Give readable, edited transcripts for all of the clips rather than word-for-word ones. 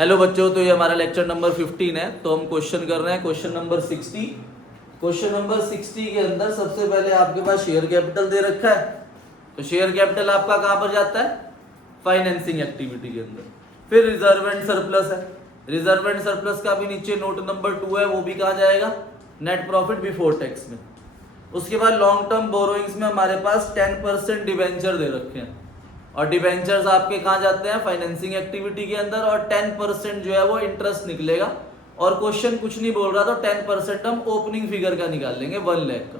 Hello बच्चों, तो ये हमारा लेक्चर नंबर 15 है। तो हम क्वेश्चन कर रहे हैं क्वेश्चन नंबर 60। क्वेश्चन नंबर 60 के अंदर सबसे पहले आपके पास शेयर कैपिटल दे रखा है। तो शेयर कैपिटल आपका कहां पर जाता है? फाइनेंसिंग एक्टिविटी के अंदर। फिर रिजर्व एंड सरप्लस है। रिजर्व एंड सरप्लस का भी नीचे नोट नंबर 2 है, वो भी कहा जाएगा नेट प्रॉफिट बिफोर टैक्स में। उसके बाद लॉन्ग टर्म बोरोइंग्स में हमारे पास 10% डिवेंचर दे रखे हैं, और डिवेंचर्स आपके कहाँ जाते हैं? फाइनेंसिंग एक्टिविटी के अंदर। और 10% जो है वो इंटरेस्ट निकलेगा। और क्वेश्चन कुछ नहीं बोल रहा, तो 10% हम ओपनिंग फिगर का निकाल लेंगे, 1 लाख का।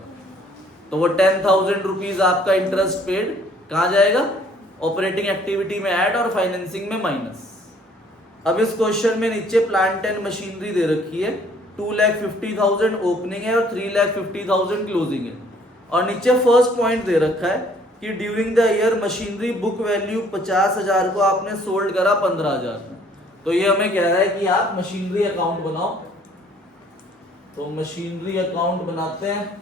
तो वो 10,000 रुपीज आपका इंटरेस्ट पेड कहाँ जाएगा? ऑपरेटिंग एक्टिविटी में ऐड और फाइनेंसिंग में माइनस। अब इस क्वेश्चन में नीचे प्लांट एंड मशीनरी दे रखी है, 2,50,000 ओपनिंग है और 3,50,000 क्लोजिंग है। और नीचे फर्स्ट पॉइंट दे रखा है कि during the year machinery book value 50,000 को आपने सोल्ड करा 15,000 में। तो ये हमें कह रहा है कि आप मशीनरी अकाउंट बनाओ। तो मशीनरी अकाउंट बनाते हैं।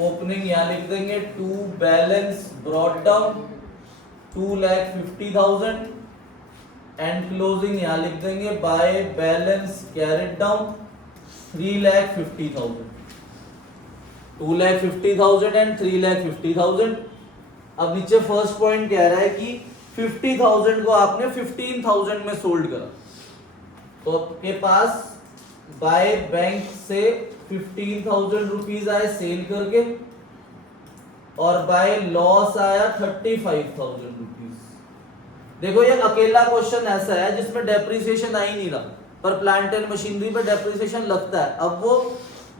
ओपनिंग यहां लिख देंगे to balance brought down 2,50,000 and closing यहां लिख देंगे by balance carried down 3,50,000। 2,50,000 and 3,50,000। अब नीचे फर्स्ट पॉइंट कह रहा है कि 50,000 को आपने 15,000 में सोल्ड करा। तो आपके पास बाय बैंक से 15,000 रुपीज आए सेल करके, और बाय लॉस आया 35,000 रुपीज। देखो ये अकेला क्वेश्चन ऐसा है जिसमें डेप्रिसिएशन आ ही नहीं रहा, पर प्लांट एंड मशीनरी पर डेप्रिसिएशन लगता है। अब वो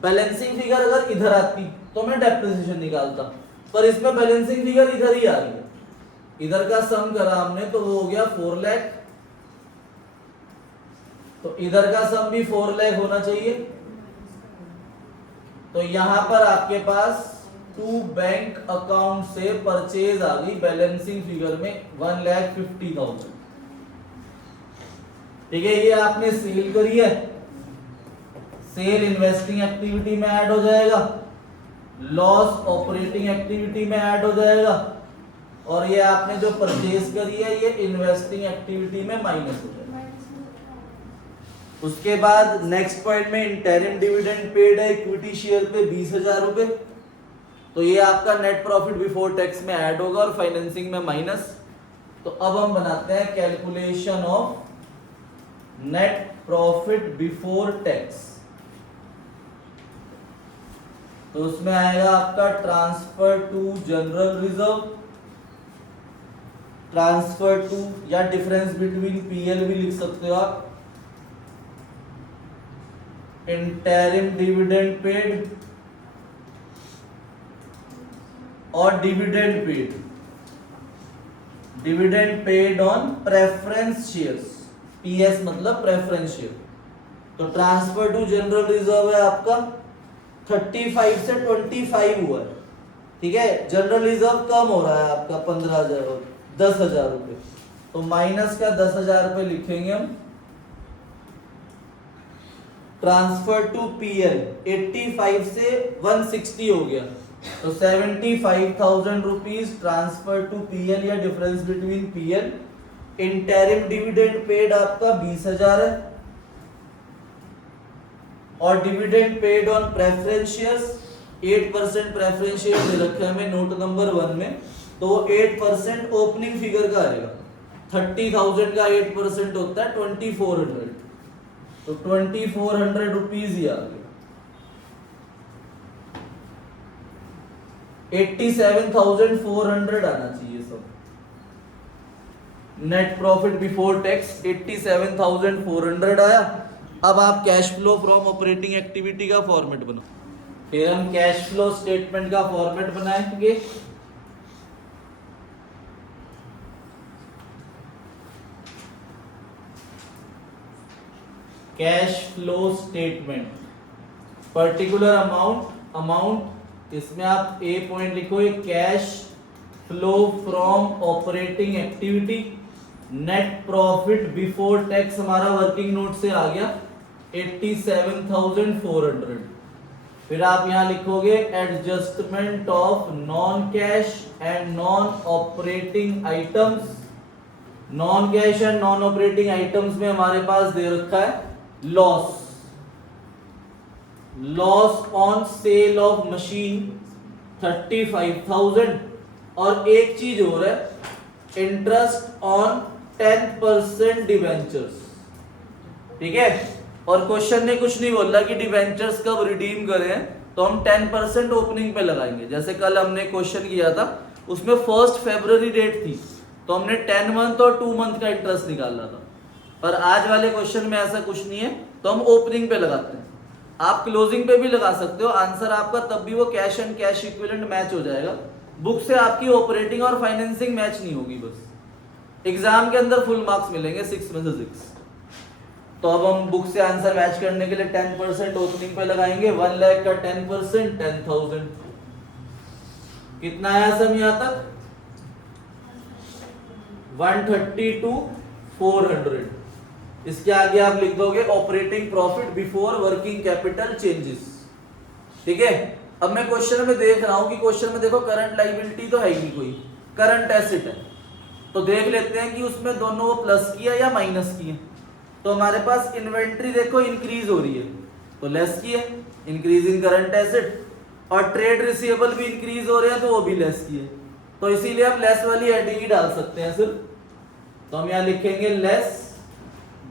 बैलेंसिंग फिगर अगर इधर आती तो मैं डेप्रिसिएशन निकालता, पर इसमें बैलेंसिंग फिगर इधर ही आ रही है। इधर का सम करा हमने तो वो हो गया 4 लाख, तो इधर का सम भी 4 लाख होना चाहिए। तो यहां पर आपके पास टू बैंक अकाउंट से परचेज आ गई बैलेंसिंग फिगर में 1,50,000। ठीक है, ये आपने सेल करी है, सेल इन्वेस्टिंग एक्टिविटी में ऐड हो जाएगा, लॉस ऑपरेटिंग एक्टिविटी में ऐड हो जाएगा, और ये आपने जो परचेज करी है ये इन्वेस्टिंग एक्टिविटी में माइनस हो जाएगा। उसके बाद नेक्स्ट पॉइंट में इंटरिम डिविडेंड पेड है इक्विटी शेयर पे 20,000 रुपए। तो ये आपका नेट प्रॉफिट बिफोर टैक्स में ऐड होगा और फाइनेंसिंग में माइनस। तो अब हम बनाते हैं calculation of net profit before tax. तो उसमें आएगा आपका transfer to general reserve, transfer to या डिफरेंस बिटवीन पीएल भी लिख सकते हो आप, इंटरिम डिविडेंड पेड और dividend paid. Dividend paid on preference shares, PS मतलब प्रेफरेंस शेयर। तो ट्रांसफर टू जनरल रिजर्व है आपका 35 से 25 हुआ है। ठीक है, जनरल रिजर्व कम हो रहा है आपका 15,000 10,000 रुपए, तो माइनस का 10,000 रुपए लिखेंगे हम। ट्रांसफर टू पीएल 85 से 160 हो गया, तो 75,000 रुपीज ट्रांसफर टू पीएल या difference between PL. Interim dividend paid आपका 20,000 है, और dividend paid on preference shares 8% preference share दे रखा है हमें नोट नंबर 1 में। तो वो 8% ओपनिंग फिगर का आएगा। 30,000 का 8% होता है 2,400, तो 2,400 रुपीज ही आ गया। 87,400 आना चाहिए सब। नेट प्रॉफिट बिफोर टैक्स 87,400 आया। अब आप cash flow from operating activity का फॉर्मेट बनाओ। फिर हम कैश फ्लो स्टेटमेंट का फॉर्मेट बनाएंगे। Cash flow statement, particular amount इसमें आप ए पॉइंट लिखो, cash flow from operating activity. Net profit before tax हमारा वर्किंग नोट से आ गया 87,400। फिर आप यहां लिखोगे adjustment of non cash and non operating items non cash and non operating items में हमारे पास दे रखा है loss, loss on sale of machine 35,000, और एक चीज और है, इंटरेस्ट ऑन 10% डिवेंचर्स। ठीक है, और क्वेश्चन ने कुछ नहीं बोला कि डिवेंचर्स कब रिडीम करें, तो हम 10% ओपनिंग पे लगाएंगे। जैसे कल हमने क्वेश्चन किया था, उसमें 1 फरवरी डेट थी, तो हमने 10 मंथ और 2 मंथ का इंटरेस्ट निकाला था। पर आज वाले क्वेश्चन में ऐसा कुछ नहीं है, तो हम ओपनिंग पे लगाते हैं। आप क्लोजिंग पे भी लगा सकते हो, आंसर आपका तब भी वो cash and cash equivalent match हो जाएगा। बुक से आपकी ऑपरेटिंग और फाइनेंसिंग मैच नहीं होगी, बस एग्जाम के अंदर फुल मार्क्स मिलेंगे 6 में से 6। तो अब हम बुक से आंसर मैच करने के लिए 10% ओपनिंग पे लगाएंगे। 1 लाख का 10% 10,000, कितना आया सम यहां तक 132,400। इसके आगे आप लिख दोगे operating profit before working capital changes. ठीक है, अब मैं क्वेश्चन में देख रहा हूं कि क्वेश्चन में देखो करंट लायबिलिटी तो है ही नहीं कोई, करंट एसेट है। तो देख लेते हैं कि उसमें दोनों वो प्लस की है या माइनस की है। तो हमारे पास इन्वेंट्री देखो इंक्रीज हो रही है, तो लेस की है, इंक्रीज इन करंट एसेट, और ट्रेड रिसीवेबल भी इंक्रीज हो रहे हैं, तो वो भी लेस की है। तो इसीलिए हम लेस वाली हेडिंग ही डाल सकते हैं सिर्फ। तो हम यहां लिखेंगे less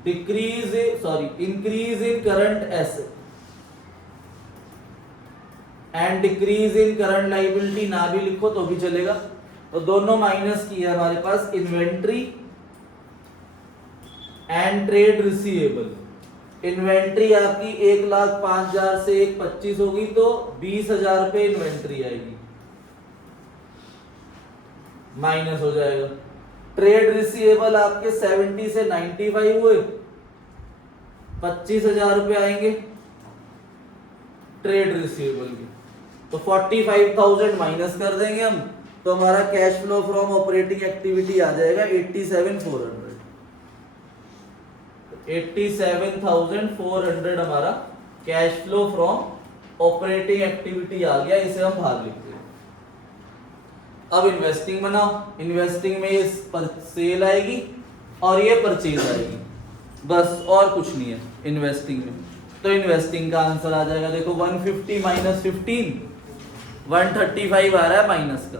decrease increase in current asset and decrease in current liability, ना भी लिखो तो भी चलेगा। तो दोनों माइनस की है हमारे पास, inventory and trade receivable. Inventory आपकी 1,05,000 से 1,25,000 होगी, तो 20,000 रुपए इन्वेंट्री आएगी, माइनस हो जाएगा। ट्रेड रिसीवेबल आपके 70 से 95 हुए, 25,000 रुपए आएंगे ट्रेड रिसीवेबल के, तो 45,000 माइनस कर देंगे हम, तो हमारा cash flow from operating activity आ जाएगा 87,400। 87,400 हमारा cash flow from operating activity आ गया, इसे हम बाहर लिखते हैं। अब इन्वेस्टिंग बनाओ, इन्वेस्टिंग में ये सेल आएगी और ये परचेज आएगी, बस और कुछ नहीं है इन्वेस्टिंग में। तो इन्वेस्टिंग का आंसर आ जाएगा, देखो 150 माइनस 15 135 आ रहा है माइनस का।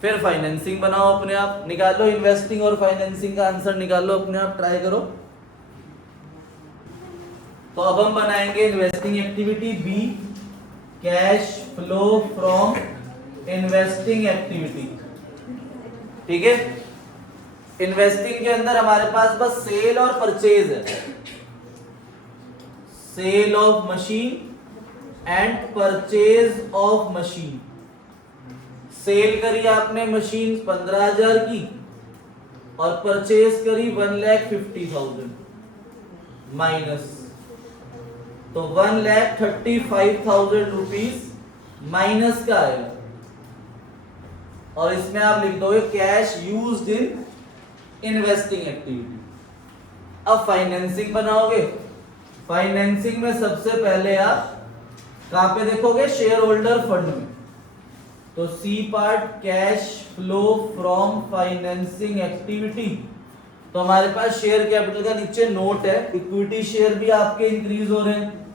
फिर फाइनेंसिंग बनाओ, अपने आप निकालो, इन्वेस्टिंग और फाइनेंसिंग का आंसर निकालो, अपने आप ट्राई करो। तो अब हम बनाएंगे investing activity B, cash flow from investing activity. ठीक है, इन्वेस्टिंग के अंदर हमारे पास बस सेल और परचेज है, sale of machine and purchase of machine. Sale करी आपने मशीन 15,000 की और परचेज करी 1,50,000 माइनस, तो 1,35,000 रुपीज माइनस का आएगा। और इसमें आप लिख दोगे cash used in investing activity. अब फाइनेंसिंग बनाओगे, फाइनेंसिंग में सबसे पहले आप कहां पे देखोगे, शेयर होल्डर फंड में। तो C part cash flow from financing activity, तो हमारे पास शेयर कैपिटल का नीचे नोट है, इक्विटी शेयर भी आपके इंक्रीज हो रहे हैं,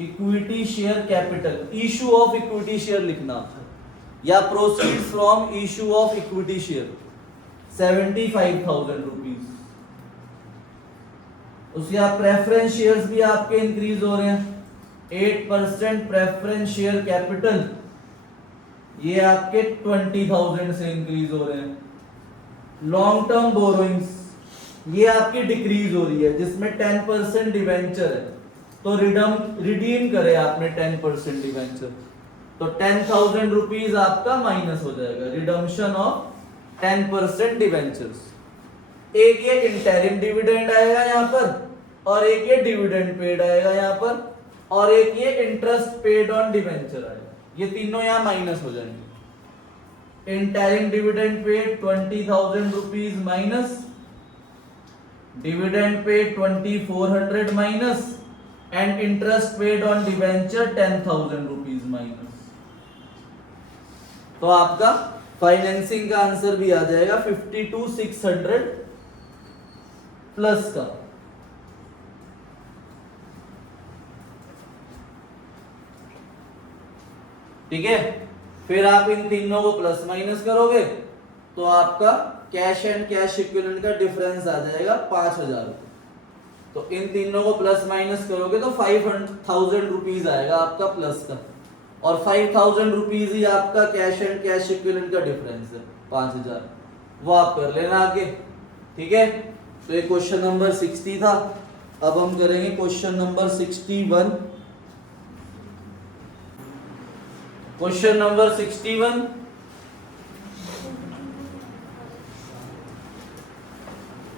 equity share capital, issue of equity share लिखना, या proceed from issue of equity share 75,000 rupees. उसके बाद प्रेफरेंस शेयर्स भी आपके इंक्रीज हो रहे हैं, 8% प्रेफरेंस शेयर कैपिटल, ये आपके 20,000 से इंक्रीज हो रहे हैं। लॉन्ग टर्म बोरोइंग्स ये आपकी डिक्रीज हो रही है, जिसमें 10% डिवेंचर है, तो रिडीम करे आपने 10% डिवेंचर, तो 10,000 रुपीज आपका माइनस हो जाएगा, रिडम्पशन ऑफ 10% डिवेंचर्स। एक ये इंटरिम डिविडेंड आएगा यहाँ पर, और एक ये डिविडेंड पेड आएगा यहाँ पर, और एक ये इंटरेस्ट पेड ऑन डिवेंचर आएगा, ये तीनों यहाँ माइनस हो जाएंगे। Interim dividend paid 20,000 rupees minus, dividend paid 2,400 minus, and interest paid on debenture 10,000 rupees minus. तो आपका फाइनेंसिंग का आंसर भी आ जाएगा 52,600 प्लस का। ठीक है, फिर आप इन तीनों को प्लस माइनस करोगे तो आपका कैश एंड कैश इक्विवेलेंट का डिफरेंस आ जाएगा 5,000 रुपये। तो इन तीनों को प्लस माइनस करोगे तो 5,000 रुपीज आएगा आपका प्लस का, और 5,000 रुपीज ही आपका कैश एंड कैश इक्विवेलेंट का डिफरेंस है 5,000, वो आप कर लेना आगे। ठीक है, तो ये क्वेश्चन नंबर 60 था। अब हम करेंगे क्वेश्चन नंबर 61। क्वेश्चन नंबर 61,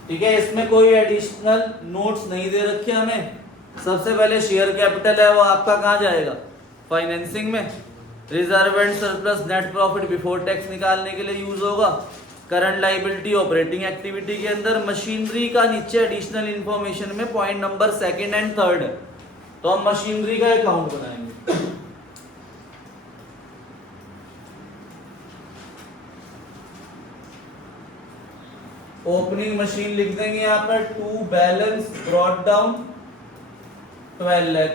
ठीक है, इसमें कोई एडिशनल नोट्स नहीं दे रखे हमें। सबसे पहले शेयर कैपिटल है वो आपका कहाँ जाएगा, फाइनेंसिंग में। Reserve and surplus net profit before tax निकालने के लिए यूज होगा। करंट लाइबिलिटी ऑपरेटिंग एक्टिविटी के अंदर। मशीनरी का नीचे एडिशनल इंफॉर्मेशन में पॉइंट नंबर 2 एंड 3 है, तो हम मशीनरी का अकाउंट बनाएंगे। ओपनिंग मशीन लिख देंगे यहाँ पर, to balance brought down 12 lakh,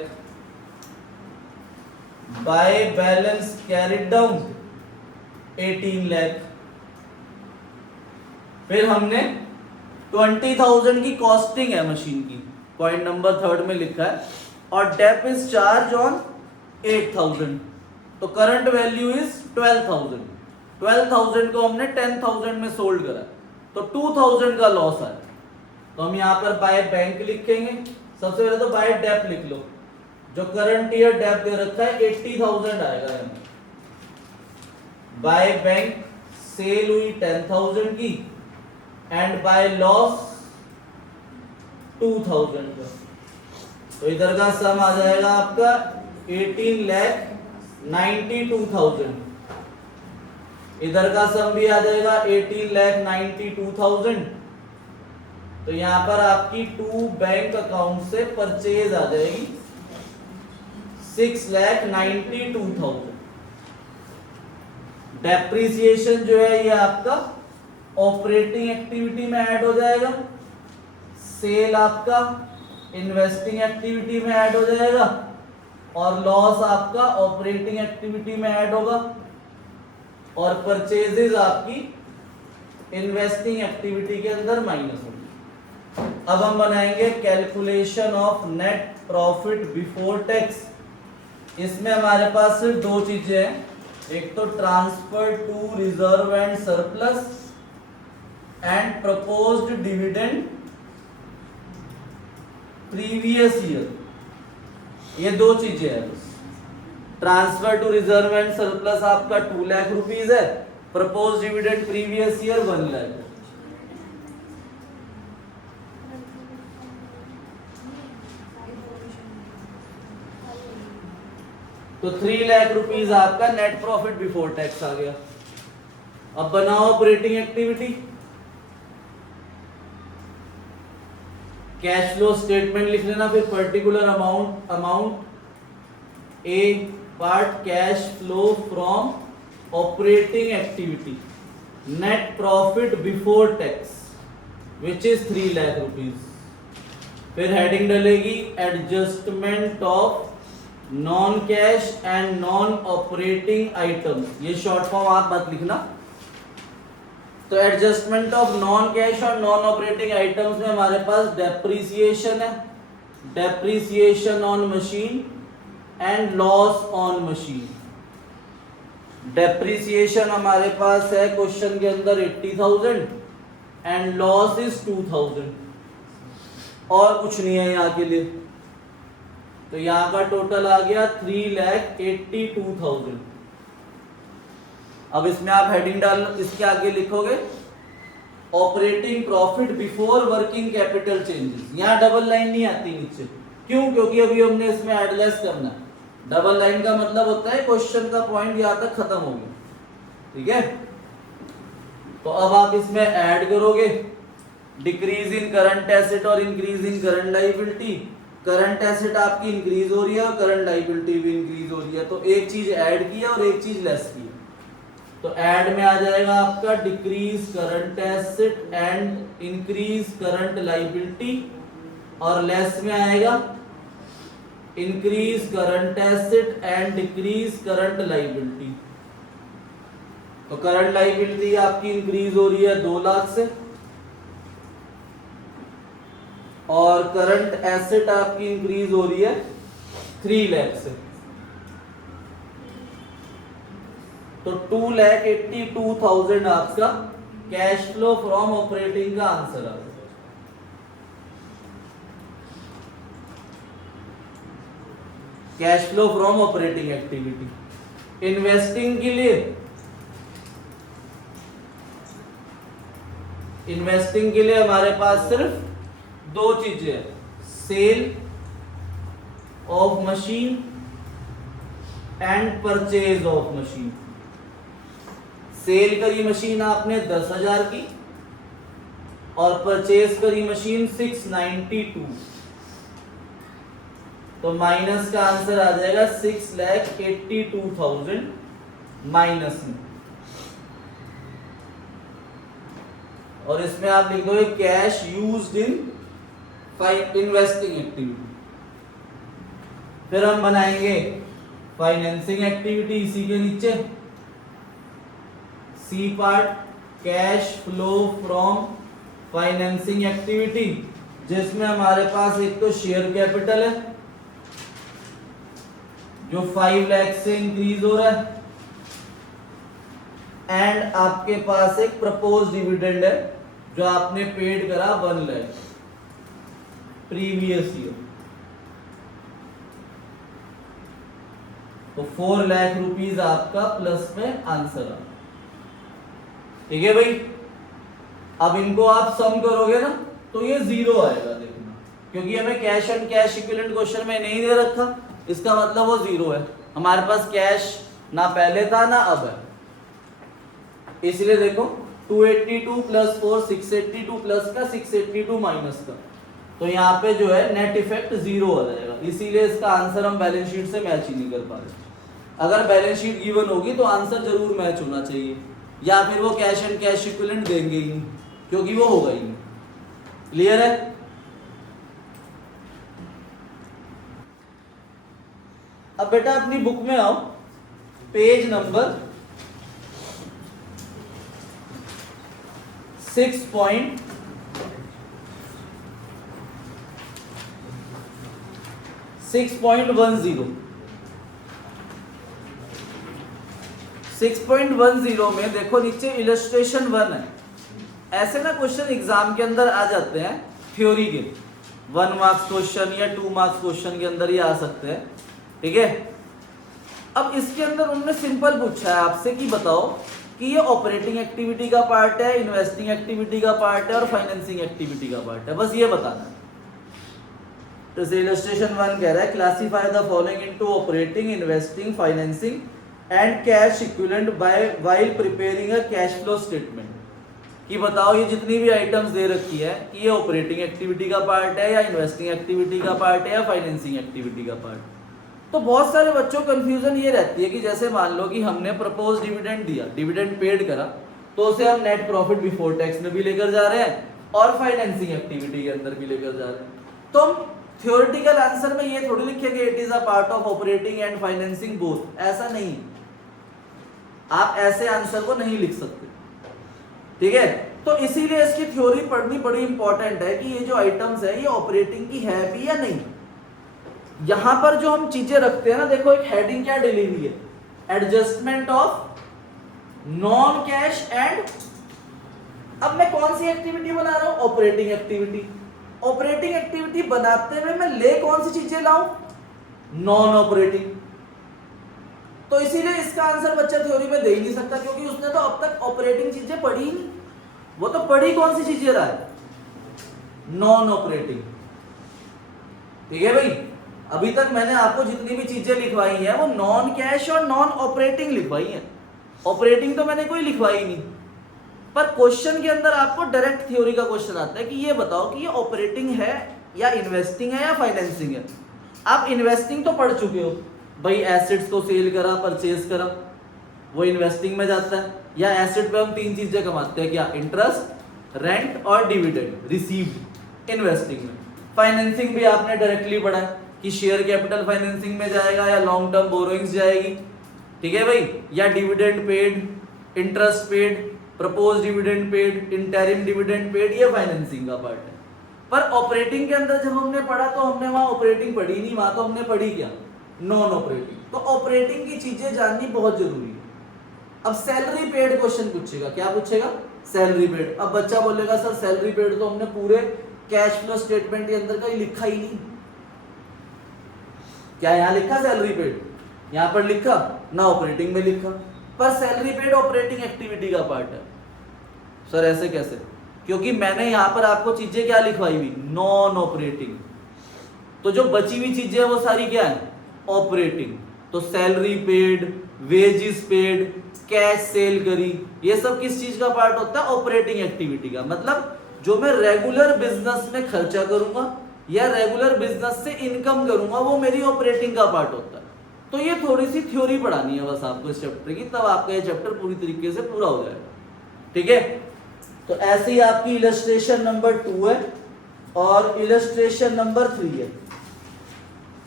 by balance carried down 18 lakh. फिर हमने 20,000 की कॉस्टिंग है मशीन की, पॉइंट नंबर 3 में लिखा है, और डेप इज चार्ज ऑन 8,000, तो करंट वैल्यू इज 12,000। 12,000 को हमने 10,000 में सोल्ड करा, तो 2,000 का लॉस आया। तो हम यहाँ पर बाय बैंक लिखेंगे। सबसे पहले तो बाय डेप लिख लो, जो करंट ईयर डेप दे रखा है 80,000 आएगा यहाँ। बाय बैंक सेल हुई 10,000 की, एंड बाय लॉस 2,000 का, तो इधर का सम आ जाएगा आपका 18,92,000। इधर का सम भी आ जाएगा 18,92,000। तो यहां पर आपकी टू बैंक अकाउंट से परचेज आ जाएगी 6,92,000। डेप्रिसिएशन जो है ये आपका ऑपरेटिंग एक्टिविटी में ऐड हो जाएगा। सेल आपका इन्वेस्टिंग एक्टिविटी में ऐड हो जाएगा, और लॉस आपका ऑपरेटिंग एक्टिविटी में ऐड होगा, और परचेजेस आपकी इन्वेस्टिंग एक्टिविटी के अंदर माइनस होगी। अब हम बनाएंगे calculation of net profit before tax. इसमें हमारे पास सिर्फ दो चीजें हैं, एक तो transfer to reserve and surplus and proposed dividend previous year, ये दो चीजें हैं। Transfer to reserve and surplus आपका 2 लाख रुपीज है, propose dividend previous year 1 lakh. तो 3 लाख रुपीज आपका नेट प्रॉफिट बिफोर टैक्स आ गया। अब बनाओ operating activity. Cash flow statement लिख लेना, फिर particular amount A part cash flow from operating activity, net profit before tax which is 3 lakh rupees. फिर हेडिंग डलेगी adjustment of non cash and non operating items, ये शॉर्ट फॉर्म आप मत लिखना। तो एडजस्टमेंट ऑफ नॉन कैश और non operating items में हमारे पास डेप्रिसिएशन है, depreciation on machine and loss on machine. Depreciation हमारे पास है क्वेश्चन के अंदर 80,000 एंड लॉस इज 2,000, और कुछ नहीं है यहाँ के लिए। तो यहाँ का टोटल आ गया 3,82,000। अब इसमें आप हेडिंग डाल, इसके आगे लिखोगे operating profit before working capital changes. यहाँ डबल लाइन नहीं आती नीचे, क्यों? क्योंकि अभी हमने इसमें एडलेस करना है। डबल लाइन का मतलब होता है क्वेश्चन का पॉइंट यहाँ तक खत्म हो गया, ठीक है। तो अब आप इसमें ऐड करोगे डिक्रीज इन करंट एसेट और increase in current liability. Current asset आपकी इंक्रीज हो रही है और करंट लायबिलिटी भी इंक्रीज हो रही है, तो एक चीज ऐड की है और एक चीज लेस की है। तो ऐड में आ जाएगा आपका decrease current asset and increase current liability, और लेस में आएगा increase current asset and decrease current liability. तो करंट लायबिलिटी आपकी इंक्रीज हो रही है 2 लाख से, और करंट एसेट आपकी इंक्रीज हो रही है 3 लाख से। तो 2,82,000 आपका कैश फ्लो फ्रॉम ऑपरेटिंग का आंसर आ गया। Cash flow from operating activity. Investing के लिए, इन्वेस्टिंग के लिए हमारे पास सिर्फ 2 चीजें हैं, sale of machine and purchase of machine. Sale करी मशीन आपने 10,000 की और परचेज करी मशीन 692, तो माइनस का आंसर आ जाएगा 6,82,000 माइनस में। और इसमें आप लिख दोगे cash used in investing activity. फिर हम बनाएंगे फाइनेंसिंग एक्टिविटी इसी के नीचे। C part cash flow from financing activity, जिसमें हमारे पास एक तो शेयर कैपिटल है जो 5 लाख से इंक्रीज हो रहा है, एंड आपके पास एक प्रपोज डिविडेंड है जो आपने पेड करा 1 लाख प्रीवियस ईयर। तो 4 लाख रुपीज आपका प्लस में आंसर आ। ठीक है भाई, अब इनको आप सम करोगे ना तो ये 0 आएगा, देखना, क्योंकि हमें cash and cash equivalent question में नहीं दे रखा, इसका मतलब वो 0 है। हमारे पास कैश ना पहले था ना अब है, इसलिए देखो 282 प्लस 4 682 प्लस का 682 माइनस का, तो यहाँ पे जो है नेट इफेक्ट 0 आ जाएगा, इसीलिए इसका आंसर हम बैलेंस शीट से मैच ही नहीं कर पा रहे। अगर बैलेंस शीट गिवन होगी तो आंसर जरूर मैच होना चाहिए, या फिर वो कैश एंड कैश इक्विवेलेंट देंगे ही नहीं, क्योंकि वो होगा ही नहीं। क्लियर है? अब बेटा अपनी बुक में आओ, पेज नंबर 6.10। 6.10 में देखो नीचे इलस्ट्रेशन 1 है। ऐसे ना क्वेश्चन एग्जाम के अंदर आ जाते हैं थ्योरी के, 1 मार्क्स क्वेश्चन या 2 मार्क्स क्वेश्चन के अंदर ही आ सकते हैं। ठीक है, अब इसके अंदर उन्होंने सिंपल पूछा है आपसे कि बताओ कि ये ऑपरेटिंग एक्टिविटी का पार्ट है, इन्वेस्टिंग एक्टिविटी का पार्ट है और फाइनेंसिंग एक्टिविटी का पार्ट है, बस ये बताना है। तो इलस्ट्रेशन 1 कह रहा है classify the following into operating, investing, financing and cash equivalent while preparing a cash flow statement. कि बताओ ये जितनी भी आइटम्स दे रखी है कि ये ऑपरेटिंग एक्टिविटी का पार्ट है या इन्वेस्टिंग एक्टिविटी का पार्ट है या फाइनेंसिंग एक्टिविटी का पार्ट। तो बहुत सारे बच्चों को कंफ्यूजन ये रहती है कि जैसे मान लो कि हमने प्रपोज डिविडेंड दिया, डिविडेंड पेड करा, तो उसे हम नेट प्रॉफिट बिफोर टैक्स में भी लेकर जा रहे हैं और फाइनेंसिंग एक्टिविटी के अंदर भी लेकर जा रहे हैं। तो हम थ्योरेटिकल आंसर में ये थोड़ी लिखेंगे it is a part of operating and financing both, ऐसा नहीं, आप ऐसे आंसर को नहीं लिख सकते। ठीक है, तो इसीलिए इसकी थ्योरी पढ़नी बड़ी इंपॉर्टेंट है कि ये जो आइटम्स है ये ऑपरेटिंग की है भी या नहीं। यहां पर जो हम चीजें रखते हैं ना, देखो एक हेडिंग क्या डली हुई है, adjustment of non cash and. अब मैं कौन सी एक्टिविटी बना रहा हूं? Operating activity. ऑपरेटिंग एक्टिविटी बनाते हुए मैं ले कौन सी चीजें लाऊं? Non operating. तो इसीलिए इसका आंसर बच्चा थ्योरी में दे ही नहीं सकता, क्योंकि उसने तो अब तक ऑपरेटिंग चीजें पढ़ी ही नहीं। वो तो पढ़ी कौन सी चीजें रहा है? Non operating. ठीक है भाई, अभी तक मैंने आपको जितनी भी चीजें लिखवाई हैं वो नॉन कैश और नॉन ऑपरेटिंग लिखवाई हैं, ऑपरेटिंग तो मैंने कोई लिखवाई नहीं। पर क्वेश्चन के अंदर आपको डायरेक्ट थ्योरी का क्वेश्चन आता है कि ये बताओ कि ये ऑपरेटिंग है या इन्वेस्टिंग है या फाइनेंसिंग है। आप इन्वेस्टिंग तो पढ़ चुके हो भाई, एसेट्स को सेल करा, परचेज करा, वो इन्वेस्टिंग में जाता है। या एसेट पे हम 3 चीजें कमाते हैं, क्या? इंटरेस्ट, रेंट और डिविडेंड रिसीव्ड इन्वेस्टिंग में। फाइनेंसिंग भी आपने डायरेक्टली पढ़ा है कि शेयर कैपिटल फाइनेंसिंग में जाएगा या लॉन्ग टर्म बोरोइंग्स जाएगी, ठीक है भाई, या dividend paid, interest paid, propose dividend paid, interim dividend paid, ये फाइनेंसिंग का पार्ट है। पर ऑपरेटिंग के अंदर जब हमने पढ़ा तो हमने वहां ऑपरेटिंग पढ़ी नहीं, वहां तो हमने पढ़ी क्या? Non operating. तो ऑपरेटिंग की चीजें जाननी बहुत जरूरी है। अब सैलरी पेड क्वेश्चन पूछेगा, क्या पूछेगा? Salary paid. अब बच्चा बोलेगा सर सैलरी पेड तो हमने पूरे कैश फ्लो स्टेटमेंट के अंदर कहीं लिखा ही नहीं। क्या यहां लिखा सैलरी पेड? यहां पर लिखा ना, ऑपरेटिंग में लिखा। पर सैलरी पेड ऑपरेटिंग एक्टिविटी का पार्ट है। सर ऐसे कैसे? क्योंकि मैंने यहां पर आपको चीजें क्या लिखवाई हुई? Non operating. तो जो बची हुई चीजें वो सारी क्या है? ऑपरेटिंग। तो salary paid, wages paid, cash cell करी, ये सब किस चीज का पार्ट होता है? ऑपरेटिंग एक्टिविटी का। मतलब जो मैं रेगुलर बिजनेस में खर्चा करूंगा या रेगुलर बिजनेस से इनकम करूंगा वो मेरी ऑपरेटिंग का पार्ट होता है। तो ये थोड़ी सी थ्योरी पढ़ानी है बस आपको इस चैप्टर की, तब आपका ये चैप्टर पूरी तरीके से पूरा हो जाएगा, ठीक है। तो ऐसे ही आपकी इलस्ट्रेशन नंबर 2 है और इलस्ट्रेशन नंबर 3 है,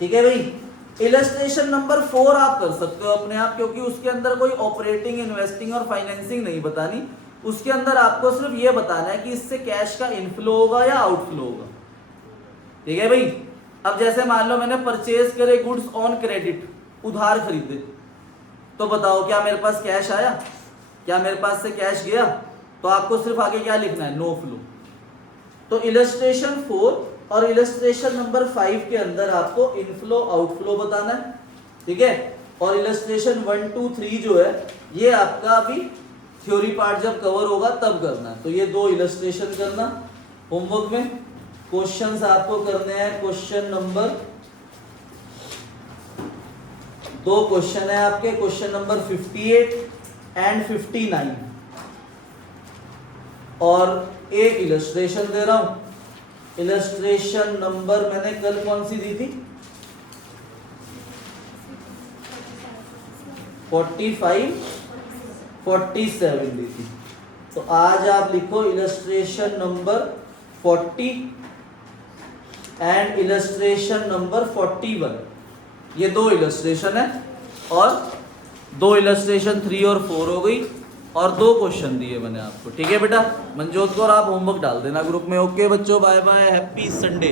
ठीक है भाई। इलस्ट्रेशन नंबर 4 आप कर सकते हो अपने आप, क्योंकि उसके अंदर कोई ऑपरेटिंग, इन्वेस्टिंग और फाइनेंसिंग नहीं बतानी। उसके अंदर आपको सिर्फ ये बताना है कि इससे कैश का इनफ्लो होगा या आउटफ्लो होगा, ठीक है भाई। अब जैसे मान लो मैंने परचेज करे गुड्स ऑन क्रेडिट, उधार खरीदे, तो बताओ क्या मेरे पास कैश आया? क्या मेरे पास से कैश गया? तो आपको सिर्फ आगे क्या लिखना है? No flow. तो इलस्ट्रेशन 4 और इलस्ट्रेशन नंबर 5 के अंदर आपको इनफ्लो आउटफ्लो बताना है, ठीक है। और इलस्ट्रेशन 1 2 3 जो है ये आपका अभी थ्योरी पार्ट जब कवर होगा तब करना है। तो ये 2 इलस्ट्रेशन करना होमवर्क में। क्वेश्चंस आपको करने हैं, क्वेश्चन नंबर 2 क्वेश्चन है आपके, क्वेश्चन नंबर 58 एंड 59 और एक इलस्ट्रेशन दे रहा हूं। इलस्ट्रेशन नंबर मैंने कल कौन सी दी थी? 45 47 दी थी। तो आज आप लिखो illustration number 40 and illustration number 41। ये 2 इलस्ट्रेशन है और 2 इलस्ट्रेशन 3 और 4 हो गई और 2 क्वेश्चन दिए मैंने आपको, ठीक है बेटा। मनजोत को और आप होमवर्क डाल देना ग्रुप में। ओके बच्चों, बाय बाय, हैप्पी संडे।